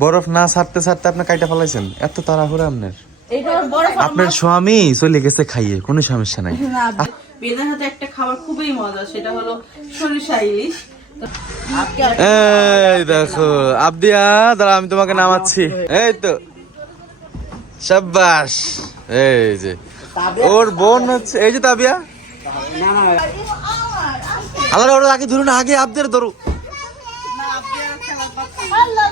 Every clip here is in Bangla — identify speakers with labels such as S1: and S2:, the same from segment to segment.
S1: বরফ না ছাড়তে ছাড়তে আপনি কাইটা ফেলাইছেন? এত তাড়াহুড়া আপনার। আপনার স্বামী চলে গেছে খাইয়ে কোনো সমস্যা নাই।
S2: বেদার হাতে একটা খাবার খুবই মজা সেটা হলো সরিষা ইলিশ।
S1: এই দেখো আবদিয়া দাঁড়া আমি তোমাকে নামাচ্ছি। এই তো। সাব্বাস। এই যে। ওর বোন হচ্ছে এই যে তাবিয়া। আলাদা ওরা আগে ধরুন আগে আবদের ধরো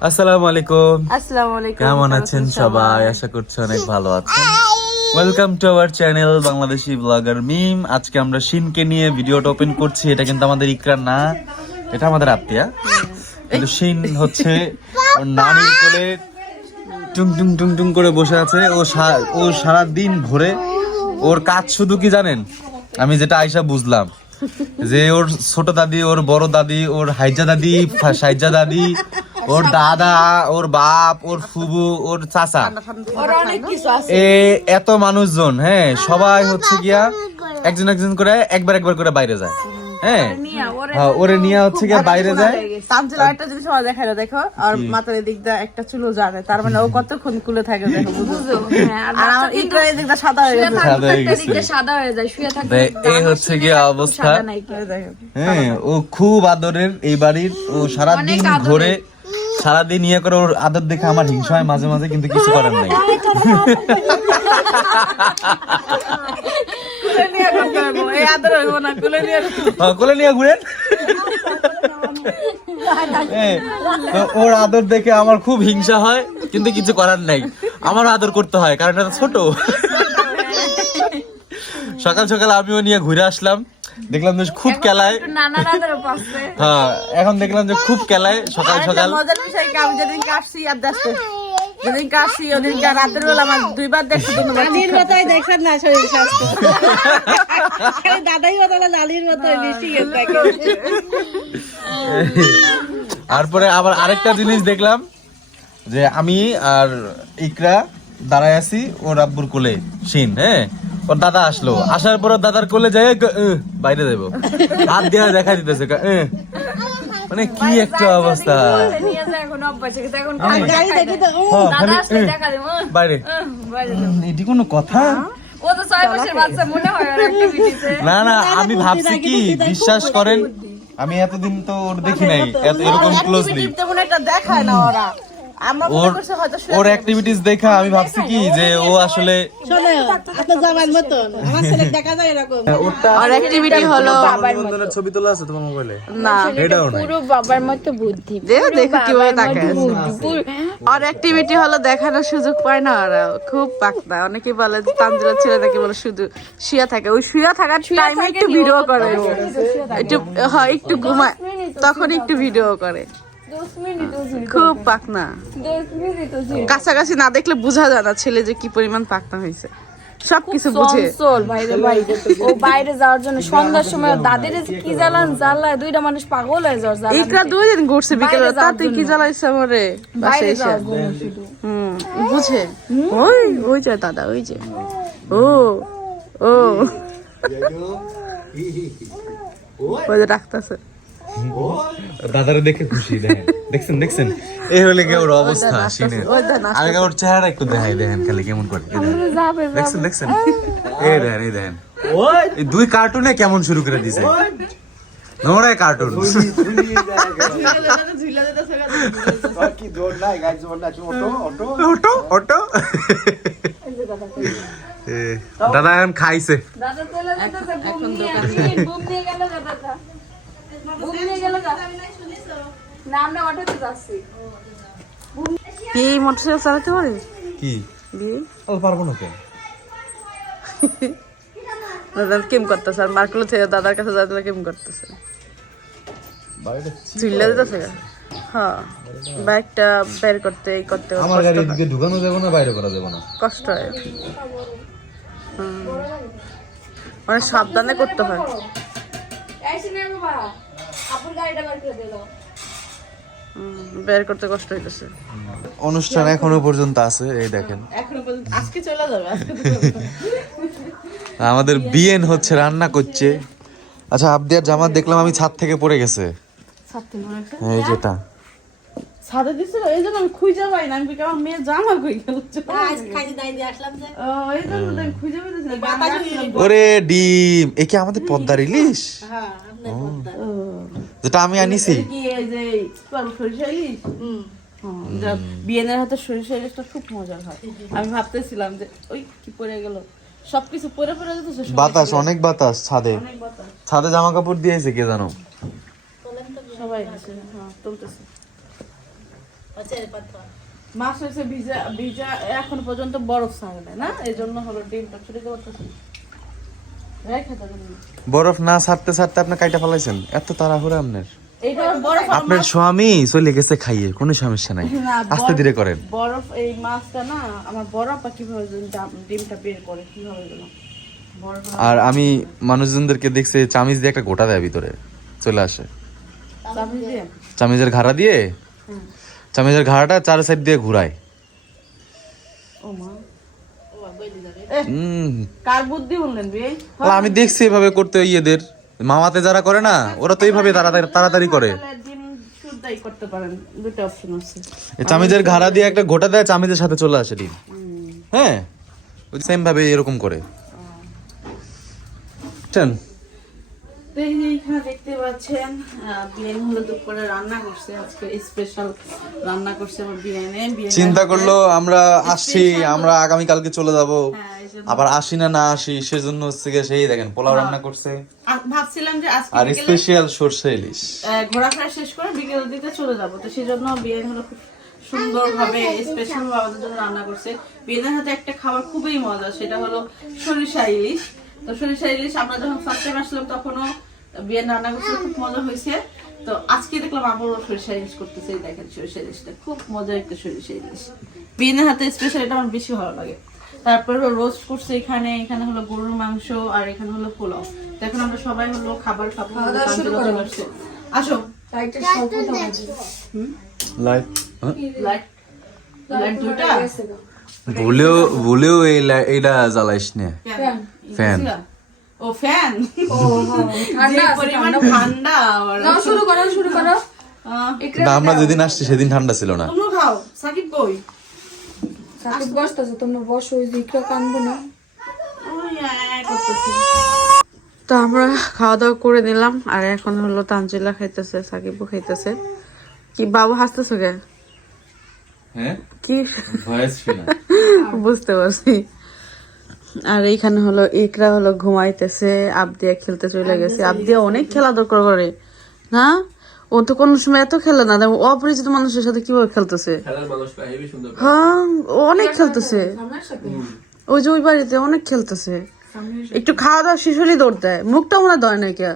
S1: আসসালামু আলাইকুম।
S2: আসসালামু আলাইকুম।
S1: কেমন আছেন সবাই? আশা করছি অনেক ভালো আছেন। Welcome to our channel Bangladeshi blogger Mim আজকে আমরা শিনকে নিয়ে ভিডিওটা ওপেন করছি। এটা কিন্তু আমাদের ইকরা না এটা আমাদের আত্মীয়া। কিন্তু শিন হচ্ছে নানির কোলে টুং টুং টুং টুং করে বসে আছে। ও সা- ও সারা দিন ভরে ওর কাজ শুধু কি জানেন? আমি যেটা আয়সা বুঝলাম। যে ওর ছোট দাদি ওর বড় দাদি ওর হাইজা দাদি সাইজা দাদি ওর দাদা ওর বাপ ওর ফুবু ওর চাচা। এ এত মানুষজন হ্যাঁ সবাই হচ্ছে গিয়া একজন একজন করে একবার একবার করে বাইরে যায়। হ্যাঁ।
S2: নিয়া ওরে
S1: হ্যাঁ, নিয়ে হচ্ছে গিয়া বাইরে যায়।
S2: তামজিল একটা জিনিস আমার দেখাল দেখো। আর মাথার এদিক দিয়ে একটা চুলো জানে তার মানে ও কতক্ষণ কুলে থাকে দেখো বুঝো? আর আমার ইকরা এদিক দিয়ে সাদা হয়ে গেছে।
S1: সাদা হয়ে গেছে।
S3: সাদা হয়ে যায় শুয়ে
S1: এই হচ্ছে গিয়া অবস্থা। হ্যাঁ ও খুব আদরের এই বাড়ির। ও সারাদিন ঘরে সারাদিন ইয়ে করে ওর আদর দেখে আমার হিংসা হয় মাঝে মাঝে কিন্তু কিছু করার নাই।
S2: কুলে নিয়ে করতে হবে এই আদর হইব না কুলে নিয়ে
S1: হ্যাঁ, কোলে নিয়ে ঘুরেন ওর আদর দেখে আমার খুব হিংসা হয় কিন্তু কিছু করার নাই। আমার আদর করতে হয় কারণ এটা তো ছোট। সকাল সকাল আমিও নিয়ে ঘুরে আসলাম। দেখলাম যে খুব কেলায়।
S3: নানা দাদার পাশে
S1: হ্যাঁ এখন দেখলাম যে খুব কেলায় সকাল সকাল।
S2: মজার বিষয় আমি যেদিন কাশছি আর দেখতে যেদিন কাশছি ওদিন রাতের বেলা আমার দুইবার দেখছি
S4: মতোই দেখছেন না শরীর স্বাস্থ্য। দাদাই মতো মতোই মিষ্টি গেছে
S1: তারপরে আবার আরেকটা জিনিস দেখলাম যে আমি আর ইকরা দাঁড়ায় আছি ওর আব্বুর কোলে সিন হ্যাঁ? ওর দাদা আসলো। আসার পর দাদার কোলে যাই বাইরে দেবো হাত দিয়ে দেখা দিতেছে মানে কি একটা অবস্থা।
S3: এখন অভ্যাস হয়ে গেছে এখন
S4: গাড়ি দেখি তো।
S3: দাদা আসলে দেখা দেবো
S1: বাইরে। এটি কোনো কথা?
S3: ও তো ছয় বছর বাচ্চা মনে হয়
S1: না না আমি ভাবছি কি বিশ্বাস করেন আমি এতদিন তো ওর দেখি নাই এত এরকম ক্লোজলি
S2: দেখায় না ওরা।
S1: ওর অ্যাক্টিভিটিস দেখা আমি ভাবছি কি যে ও আসলে
S4: শোনো আপনার জামার মতন। আমার ছেলে দেখা যায় এরকম।
S2: আর অ্যাক্টিভিটি হলো
S1: ছবি তোলা আছে তোমার মোবাইলে
S2: না।
S1: এটাও নাই।
S3: পুরো বাবার মতো বুদ্ধি
S2: দেখো কীভাবে তাকায়। আছে। অ্যাক্টিভিটি হলো দেখানোর সুযোগ পায় না ওরা। খুব পাকনা। অনেকে বলে যে ছেলে নাকি বলে শুধু শুয়ে থাকে। ওই শুয়ে থাকার টাইমে একটু ভিডিও করে। একটু হ্যাঁ একটু ঘুমায়। তখন একটু ভিডিও করে। খুব পাকনা। কাছাকাছি না দেখলে বোঝা যায় না ছেলে যে কি পরিমাণ পাকনা হয়েছে। সবকিছু বুঝে।
S3: বাইরে বাইরে ও বাইরে যাওয়ার জন্য সন্ধ্যার সময় ওর কি জ্বালান জ্বালায় দুইটা মানুষ পাগল হয়ে যাওয়ার জ্বালান
S2: ইকরা দুই দিন ঘুরছে বিকেলে তাতে কি জ্বালাইছে আমারে?
S3: বাইরে যাওয়ার
S2: হুম বুঝে। ওই ওই যে দাদা ওই যে। ও ও। ওই যে ডাকতেছে।
S1: দাদারে দেখে খুশি দেখেন। দেখছেন দেখছেন? এই হলে কি ওর অবস্থা সিনে।
S2: ওই দেখ
S1: ওর চেহারা একটু দেখাই দেখেন খালি কেমন করে দেখছেন দেখছেন? এই দেখেন এই দেখেন এই দুই কার্টুনে কেমন শুরু করে দিছে? নোংরা কার্টুন
S5: কি জোর নাই গাছ জোর না অটো অটো
S1: অটো অটো এ, দাদা এখন খাইছে
S3: দাদা চলে যেতেছে বুম নিয়ে বুম নিয়ে গেল দাদা বুম নিয়ে গেল না আমরা অটোতে যাচ্ছি
S2: এই মোটরসাইকেল চালাতে পারে?
S1: কি? ও পারব না কেন
S2: দাদা কেম করতেছে? আর মার্কুলো থেকে দাদার কাছে যাতে কেম করতেছে? চিল্লা দিতেছে হ্যাঁ। বাইকটা বের করতে এই করতে
S1: আমার গাড়ি এদিকে ঢুকানো যাবে না বাইরে করা যাবে না।
S2: কষ্ট হয়। হুম। মানে সাবধানে করতে হয়।
S3: বাবা বার করে দিল।
S2: হুম, বের করতে কষ্ট হইতেছে।
S1: অনুষ্ঠান এখনও পর্যন্ত আছে এই দেখেন।
S4: এখনও পর্যন্ত আজকে চলে যাবে
S1: আমাদের বিয়েন হচ্ছে রান্না করছে। আচ্ছা আবদিয়ার জামাত দেখলাম আমি ছাদ থেকে পড়ে গেছে।
S3: ছাড়তে মনে হচ্ছে
S1: এই যেটা
S3: ছাদে দিছিল এই জন্য আমি খুঁজে পাই না। আমি আমার মেয়ে জামা কই গেল?
S4: আজ খাইতে দাই দিয়ে আসলাম যে।
S3: ও এই জন্য আমি খুঁজে পেতেছিলাম
S4: বাতাস
S1: ওরে ডিম এ কি আমাদের পদ্মার ইলিশ?
S4: হ্যাঁ।
S1: যেটা আমি আনিছি।
S3: বিয়েনের হাতে সরিষা ইলিশটা খুব মজার হয়। আমি ভাবতেছিলাম যে ওই কি পড়ে গেল? সবকিছু পরে পরে যেতেছে
S1: বাতাস অনেক বাতাস ছাদে। ছাদে জামা কাপড় দিয়েছে কে জানো?
S3: সবাই আছে হ্যাঁ তুলতেছে। মাছ হয়েছে ভিজা ভিজা এখন পর্যন্ত বরফ ছাড়ে নাই, না? এই জন্য হলো ডিমটা ছুটে দেবেন
S1: বরফ না ছাড়তে ছাড়তে আপনি কাইটা ফেলাইছেন। এত তাড়াহুড়া আপনার। আপনার স্বামী চলে গেছে খাইয়ে কোনো সমস্যা নাই। আস্তে ধীরে করেন।
S3: বরফ এই মাছটা না আমার বরফ আর কীভাবে ডিমটা বের করে কীভাবে
S1: আর আমি মানুষজনদেরকে দেখছি চামিজ দিয়ে একটা গোটা দেয় ভিতরে চলে আসে। চামিচের ঘাড়া দিয়ে? চামিজের ঘাড়াটা চার সাইড দিয়ে ঘুরায়।
S3: ও মা। কার বুদ্ধি বললেন
S1: আমি দেখছি এভাবে করতে ইয়েদের। মামাতে যারা করে না ওরা তো এইভাবে তাড়াতাড়ি করে।
S3: তাহলে ডিম শুদ্ধই করতে পারেন দুটো অপশন আছে।
S1: এই ঘাড়া দিয়ে একটা গোটা দেয় চামিচের সাথে চলে আসে ডিম। হ্যাঁ? সেম ভাবে এরকম করে। বুঝছেন?
S3: তো এই যে এখানে দেখতে পাচ্ছেন বিরিয়ানি হলো দুপুরে রান্না করছে আজকে স্পেশাল রান্না করছে আমার বিরিয়ানি। বিরিয়ানি
S1: চিন্তা করল আমরা আসছি আমরা আগামী কালকে চলে যাব।
S3: হ্যাঁ,
S1: আবার আসি না না আসি সেজন্য হচ্ছে গিয়ে সেই দেখেন পোলাও রান্না করছে।
S3: ভাবছিলাম যে আজকে
S1: আর স্পেশাল সর্ষে ইলিশ।
S3: ঘোরাফেরা শেষ করে বিকেল দিকে চলে যাব। তো সেই জন্য বিরিয়ানি হলো খুব সুন্দর স্পেশাল আমাদের জন্য রান্না করছে। বিরিয়ানির হাতে একটা খাবার খুবই মজা সেটা হলো সরিষা ইলিশ। তো সরিষা ইলিশ আমরা যখন ফার্স্ট টাইম আসলাম তখনও বিরিয়ানি রান্না করছিল খুব মজা হয়েছে। তো আজকে দেখলাম আবারও সরিষা ইলিশ করতেছে। দেখেন সরিষা ইলিশটা খুব মজার একটা সরিষা ইলিশ। বিয়ের হাতে স্পেশাল এটা আমার বেশি ভালো লাগে। তারপরে রোস্ট করছে এখানে এখানে হলো গরুর মাংস আর এখানে হলো পোলাও। তো এখন আমরা সবাই হলো খাবার খাব। আসো।
S1: লাইট
S3: লাইট লাইট দুটা
S1: ভুলেও ভুলেও এই লাই- এইটা জ্বালাইস না। ফ্যান
S3: ও ফ্যান ঠান্ডা
S6: শুরু করো শুরু করো।
S1: আমরা যেদিন আসছি সেদিন ঠান্ডা ছিল না।
S3: খাও। সাকিব কই?
S6: সাকিব বসতেছে তোমরা বসো ওই দিকটা কানবো না।
S2: তো আমরা খাওয়া দাওয়া করে নিলাম আর এখন হলো তানজিলা খাইতেছে সাকিবও খাইতেছে। কি বাবু হাসতেছো কে?
S1: হ্যাঁ?
S2: কি? বুঝতে পারছি। আর এইখানে হলো ইকরা হলো ঘুমাইতেছে আবদিয়া খেলতে চলে গেছে। আবদিয়া অনেক খেলা দরকার করে না? ও তো কোনো সময় এত খেলে না দেখো অপরিচিত মানুষের সাথে কীভাবে খেলতেছে? হ্যাঁ ও অনেক খেলতেছে। ওই যে ওই বাড়িতে অনেক খেলতেছে। একটু খাওয়া দাওয়া শেষ হলেই দৌড় দেয়। মুখটা মনে হয় দয় না কে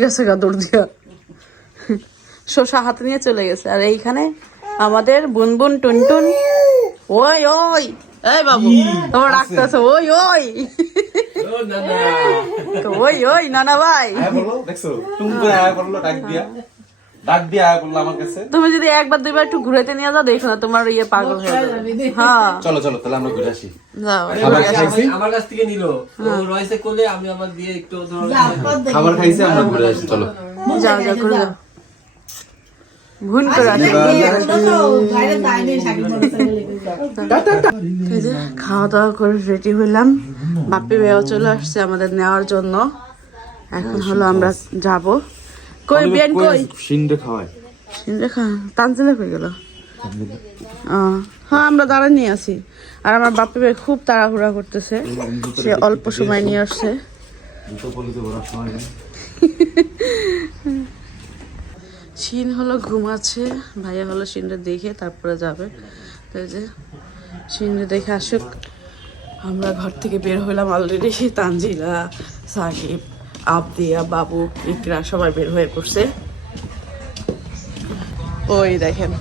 S2: গেছে গা দৌড় দিয়া। শসা হাতে নিয়ে চলে গেছে। আর এইখানে আমাদের বুনবুন টুনটুন। ওই ওই এই বাবু তোমার ডাকতেছে ওই ওই। ওই ওই নানা ভাই।
S1: দেখছ? টুম করে আয় বলল ডাক দিয়া। ডাক দিয়া আয় বলল আমার কাছে।
S2: তুমি যদি একবার দুইবার একটু ঘুরাইতে নিয়ে যাও দেখো না তোমার ইয়ে পাগল হয়ে যাবে। হ্যাঁ।
S1: চলো চলো তাহলে আমরা ঘুরে আসি।
S2: যাও।
S1: খাবার খাইছি?
S5: আমার কাছ থেকে নিল। ও রয়েছে করলে আমি আমার দিয়ে একটু ধরো।
S1: খাবার খাইছি আমরা ঘুরে আসি চলো।
S2: যাও যাও ঘুরে যাও। ঘুন করে খাওয়া দাওয়া করে রেডি হইলাম। বাপি ভাইও চলে আসছে আমাদের নেওয়ার জন্য। এখন হলো আমরা যাব। কই বিয়ান কই
S1: সিন্ডে খাওয়াই
S2: রেখা তানজিলা কই গেল? হ্যাঁ আমরা দাঁড়া নিয়ে আসি। আর আমার বাপি ভাই খুব তাড়াহুড়া করতেছে। সে অল্প সময় নিয়ে আসছে। শিন হলো ঘুমাচ্ছে ভাইয়া হলো শিনটা দেখে তারপরে যাবে। তো যে শিনটা দেখে আসুক। আমরা ঘর থেকে বের হইলাম অলরেডি তানজিলা সাকিব। আবদিয়া বাবু ইকরা সবাই বের হয়ে পড়ছে। ওই দেখেন।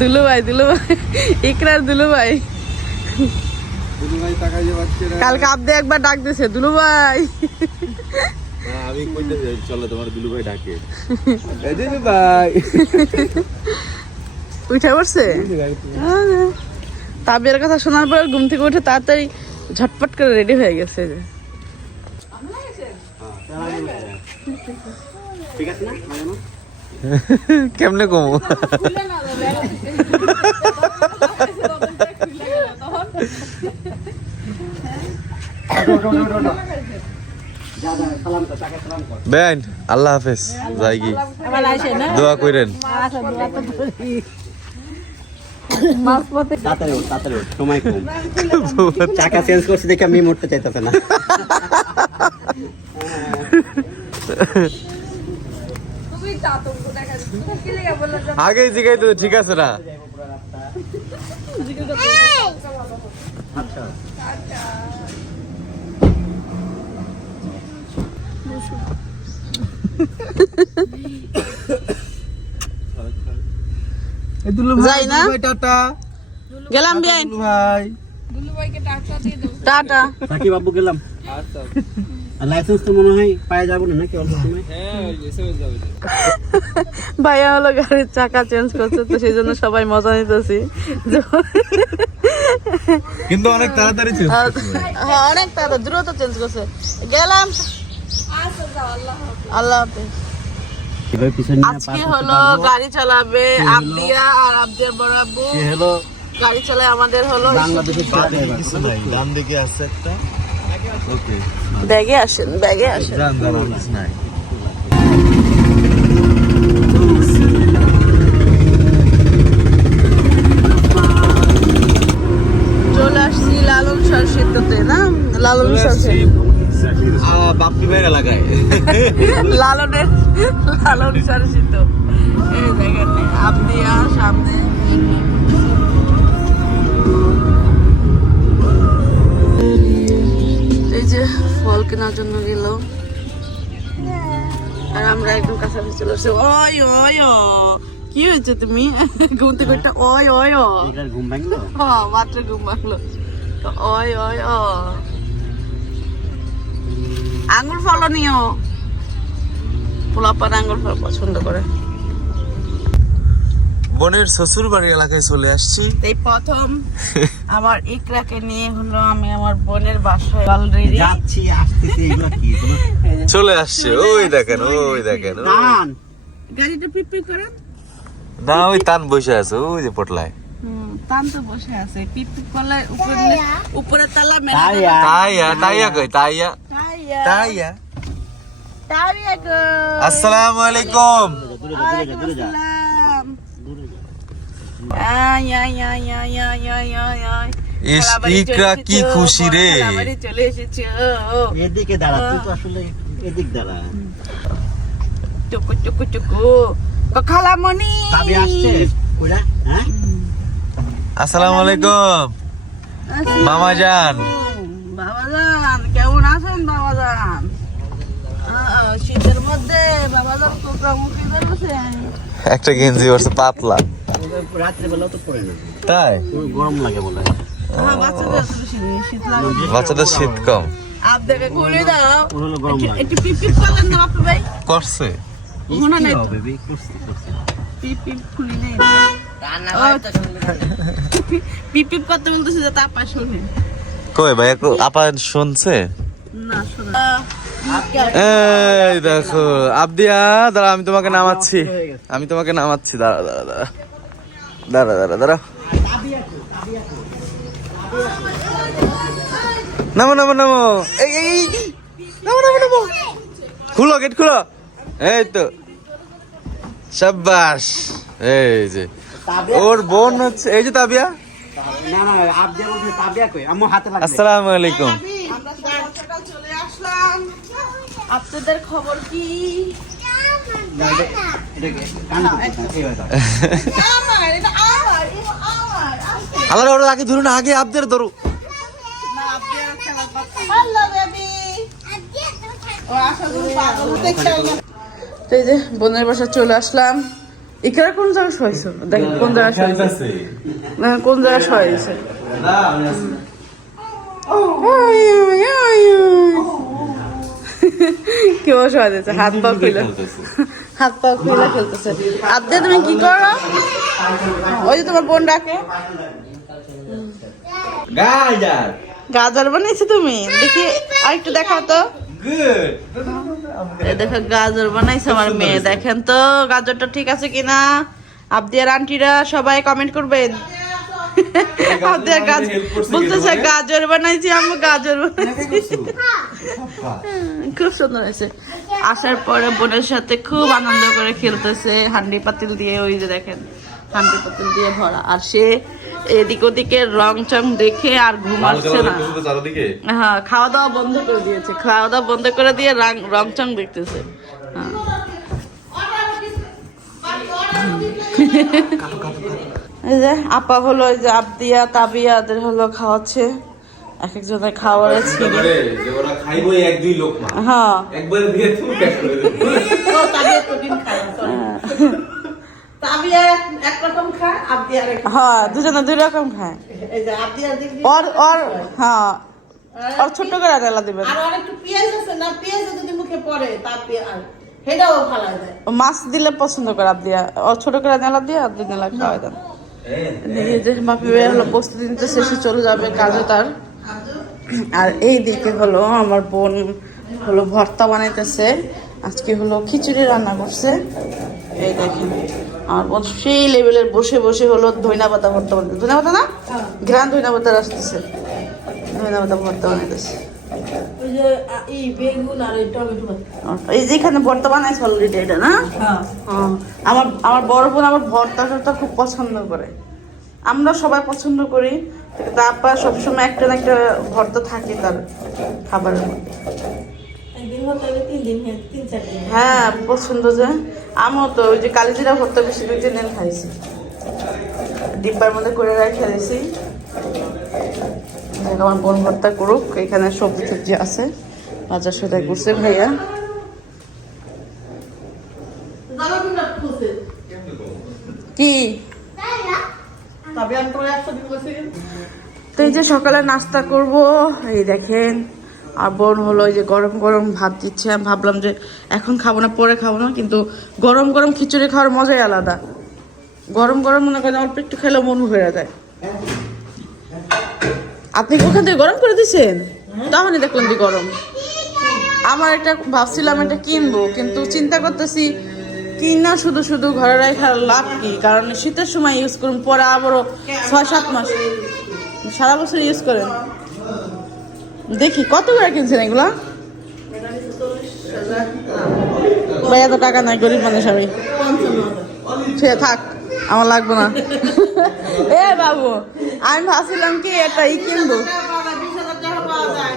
S2: দুলু ভাই দুলু ভাই ইকরার দুলু ভাই কালকে আবদে একবার ডাক দিছে দুলু ভাই
S1: আমি কইতে চলো তোমার দুলু ভাই ডাকে। দুলু ভাই।
S2: উঠে পড়ছে? তাবিয়ার কথা শোনার পর ঘুম থেকে উঠে তাড়াতাড়ি ঝটপট করে রেডি হয়ে গেছে। যে
S7: ঠিক আছে না লাগানো?
S1: কেমনে কমু? বেন আল্লাহ হাফেজ
S4: যাইগি
S1: দোয়া
S7: করেন চেঞ্জ দেখে আমি না।
S1: আগে জিগাই তো ঠিক আছে না।
S2: যাই না?
S7: টাটা।
S2: গেলাম
S7: ভাই।
S2: টাটা
S7: সাকিব বাবু গেলাম। লাইসেন্স তো মনে হয় পায়ে যাব না নাকি অল্প সময়?
S2: ভাইয়া হলো গাড়ির চাকা চেঞ্জ করছে তো সেই জন্য সবাই মজা নিতেছি।
S1: কিন্তু অনেক তাড়াতাড়ি ছিল
S2: হ্যাঁ অনেক তাড়াতাড়ি দ্রুত চেঞ্জ করছে। গেলাম।
S6: আল্লাহ হাফেজ।
S2: আজকে হলো গাড়ি চালাবে আবদিয়া আর আবদিয়ার বড় আব্বু
S7: হলো
S2: গাড়ি চালায় আমাদের হলো
S7: বাংলাদেশের সেরা driver।
S1: ডান দিকে আছে একটা। ওকে
S2: ব্যাগে আসেন ব্যাগে আসেন।
S1: ভাইয়ের এলাকায়।
S2: লালনের লালন সিদ্ধ। এই দেখেন আবদিয়া সামনে। এই যে ফল কেনার জন্য গেল। আর আমরা একদম কাছাকাছি চলে আসছি। ওই ওই ও। কি হয়েছে তুমি? ঘুম থেকে একটা ওই ওই ও।
S7: ঘুম ভাঙলো?
S2: মাত্র ঘুম ভাঙলো। ওই ওই ও। আঙ্গুর ফলও নিও। পোলাপান আঙ্গুর ফল পছন্দ করে।
S1: বোনের শ্বশুর বাড়ির এলাকায় চলে আসছি।
S2: এই প্রথম আমার ইকরাকে নিয়ে হলো আমি আমার বোনের বাসায় অলরেডি
S7: যাচ্ছি আসতেছি এগুলো কি?
S1: চলে আসছে ওই দেখেন ওই দেখেন।
S7: দান
S2: গাড়িটা পিপি করেন।
S1: না ওই তান বসে আছে ওই যে পটলায়।
S2: হুম তান তো বসে আছে। পিপি করলে উপরে উপরে তালা মেলা
S7: তাইয়া।
S1: তাইয়া তাইয়া কই তাইয়া?
S2: তাইয়া
S1: তাইয়া
S2: তাইয়া গো
S1: আসসালামু আলাইকুম
S7: দূরে যা দূরে যা দূরে যা
S2: আয় আয় আয় আয় আয় আয় আয় আয়
S1: ইকরা কি খুশি রে।
S2: চলে এসেছ
S7: এদিকে দাঁড়া তুই তো আসলে এদিক দাঁড়া।
S2: টুকু টুকু টুকু ও খালামণি।
S7: আসছে ওরা হ্যাঁ?
S1: আসসালামু আলাইকুম। মামা জান
S2: বাবা যান কেমন আছেন বাবাজান শীতের মধ্যে বাবাজান কোকরা
S1: একটা গেঞ্জি পরছে পাতলা। তাই?
S7: গরম লাগে বলে
S2: শীত
S1: কম।
S2: না ভাই?
S1: করছে।
S2: বলতেছে যে
S1: কই ভাই আপা শুনছে? এই দেখো আবদিয়া দাঁড়া আমি তোমাকে নামাচ্ছি। আমি তোমাকে নামাচ্ছি দাঁড়া দাঁড়া দাঁড়া দাঁড়া দাঁড়া দাঁড়া নামো নামো নামো। এই এই। নামো নামো নামো। খুলো গেট খুলো। এই তো। সাব্বাস। এই যে। ওর বোন হচ্ছে এই যে তাবিয়া।
S7: না না আপ বলছে তাবিয়া কই? আম্মু হাতে লাগবে।
S1: আসসালামু আলাইকুম।
S2: আপনাদের খবর কি?
S1: আলাদা ওরা আগে ধরুন আগে
S2: আপনার ধরো। এই যে বোনের বাসা চলে আসলাম। ইকরা কোন জায়গায় শোয়াইছো দেখ কোন জায়গায় শোয়াইছে না কোন জায়গায় শোয়াইছে কেউ শোয়া দিয়েছে হাত পা খুলে। হাত পা খুলে খেলতেছে। আদ্যা তুমি কি করো? ওই যে তোমার বোন ডাকে।
S1: গাজর।
S2: গাজর বানাইছো তুমি? দেখি আরেকটু দেখাও তো। দেখো গাজর বানাইছে আমার মেয়ে। দেখেন তো গাজরটা ঠিক আছে কিনা? আবদিয়ার আন্টিরা সবাই কমেন্ট করবেন বলতেছে গাজর বানাইছি আমি গাজর বানাইছি। খুব সুন্দর হয়েছে। আসার পরে বোনের সাথে খুব আনন্দ করে খেলতেছে হান্ডি পাতিল দিয়ে ওই যে দেখেন হান্ডি পাতিল দিয়ে ভরা। আর সে এদিক ওদিকে রং চং দেখে আর ঘুমাচ্ছে না। হ্যাঁ খাওয়া দাওয়া বন্ধ করে দিয়েছে। খাওয়া দাওয়া বন্ধ করে দিয়ে রং রং চং দেখতেছে। হ্যাঁ। এই যে আপা হলো এই যে আবদিয়া তাবিয়া এদের হলো খাওয়াচ্ছে। এক একজনের খাওয়ারে ছিল।
S1: ওরা খাইবো এক দুই লোক
S2: হ্যাঁ।
S1: একবার দিয়ে তুমি প্যাক করে দেবো।
S4: তাবিয়া তো ডিম খায় তাবিয়া এক- একরকম খায় আবদিয়া
S2: হ্যাঁ দুজনে দুই রকম খায়।
S4: এই যে আবদিয়া দিক দিয়ে-
S2: ওর ওর হ্যাঁ। ওর ছোট্ট করে আদালা দিবেন।
S4: আর আর একটু পেঁয়াজ আছে না পেঁয়াজ যদি মুখে পড়ে
S2: মাছ দিলে পছন্দ করে আবদিয়া। ওর ছোট করে নেলা দিয়ে আর দুই নেলা খাওয়াই দেন। এদিকে যে বাপি ভাই হলো প্রস্তুতি নিতে শেষে চলে যাবে কাজে তার। আর এই দিকে হলো আমার বোন হলো ভর্তা বানাইতেছে। আজকে হলো খিচুড়ি রান্না করছে। এই দেখেন আমার বোন সেই লেভেলের বসে বসে হলো ধইনা পাতা ভর্তা বানাইতেছে। ধইনা পাতা না? গ্রান ধইনা পাতা আসতেছে। ধইনা পাতা ভর্তা বানাইতেছে।
S4: যে এই বেগুন আর টমেটো
S2: এই যে এখানে ভর্তা বানাইছে অলরেডি এটা না?
S4: হ্যাঁ।
S2: হ্যাঁ, আমার আমার বড় বোন আমার ভর্তা টর্তা খুব পছন্দ করে। আমরা সবাই পছন্দ করি কিন্তু আপা সবসময় একটা না একটা ভর্তা থাকে তার খাবারের মধ্যে।
S4: হ্যাঁ,
S2: পছন্দ যে। আমিও তো ওই যে কালিজিরা ভর্তা বেশি দুই তিন দিন খাইছি। ডিব্বার মধ্যে করে রেখে দিয়েছি। দেখ আমার বোন ভর্তা করুক, এখানে সবজি টবজি আছে, বাজার সেটাই করছে ভাইয়া। কি? তো এই যে সকালে নাস্তা করব, এই দেখেন, আর বোন হলো যে গরম গরম ভাত দিচ্ছে, আমি ভাবলাম যে এখন খাব না, পরে খাব না, কিন্তু গরম গরম খিচুড়ি খাওয়ার মজাই আলাদা। গরম গরম মনে করেন অল্প একটু খেলে মন ভরে যায়। আপনি ওখান থেকে গরম করে দিছেন তখনই দেখলাম যে গরম। আমার একটা, ভাবছিলাম একটা কিনবো, কিন্তু চিন্তা করতেছি, কিনা শুধু শুধু ঘরে রাখার লাভ কি? কারণ শীতের সময় ইউজ করুন, পরে আবারও ছয়, সাত মাস। সারা বছর ইউজ করেন। দেখি, কত করে কিনছেন এগুলা? ভাই এত টাকা নাই, গরিব মানুষ আমি। সে থাক। আমার লাগবে না। এ বাবু আমি ভাবছিলাম কি এটা ই কিনবো।
S4: বিশ হাজার টাকা পাওয়া যায়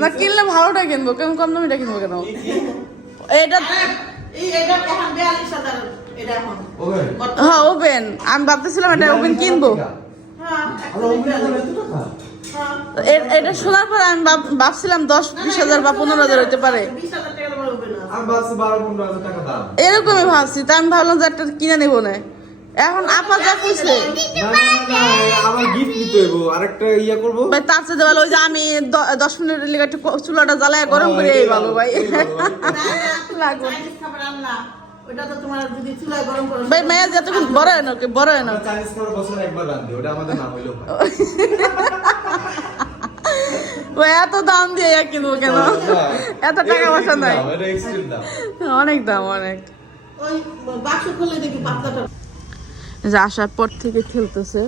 S2: না কিনলে ভালোটা কিনবো। কেন কম দামিটা কিনবো কেন? এটা
S4: এই এটা এখন বিয়াল্লিশ হাজার এটা এখন
S2: হ্যাঁ ওভেন। আমি ভাবতেছিলাম এটা ওভেন কিনবো।
S4: হ্যাঁ হ্যাঁ
S2: এটা শোনার পর আমি ভাবছিলাম দশ বিশ হাজার বা পনেরো হাজার হতে পারে। এরকমই ভাবছি তাই আমি ভাবলাম যে একটা কিনে নেব না। এখন আপা যা কইছে।
S1: আমার গিফট নিতে হইব আরেকটা ইয়া করব?
S2: ভাই তার চেয়ে ভালো ওই যে আমি দ- দশ মিনিটের লেগে একটু চুলাটা জ্বালায় গরম করে এই ভালো ভাই। লাগবে না।
S4: চাইনিজ খাবার আনলা ওটা তো তোমার যদি চুলায় গরম করো
S2: ভাই মেয়ে যতক্ষণ বড় হয় না ওকে বড় হয় না?
S1: চাইনিজ খাবার বছরে একবার রান্ধি ওটা আমাদের না হইলেও হয়।
S2: এত দাম দিয়ে কিনবো কেন? এত টাকা পয়সা নাই। অনেক দাম অনেক।
S4: ওই বাক্স খুলে দেখি পাতলাটা।
S2: যে আসার পর থেকে খেলতেছে।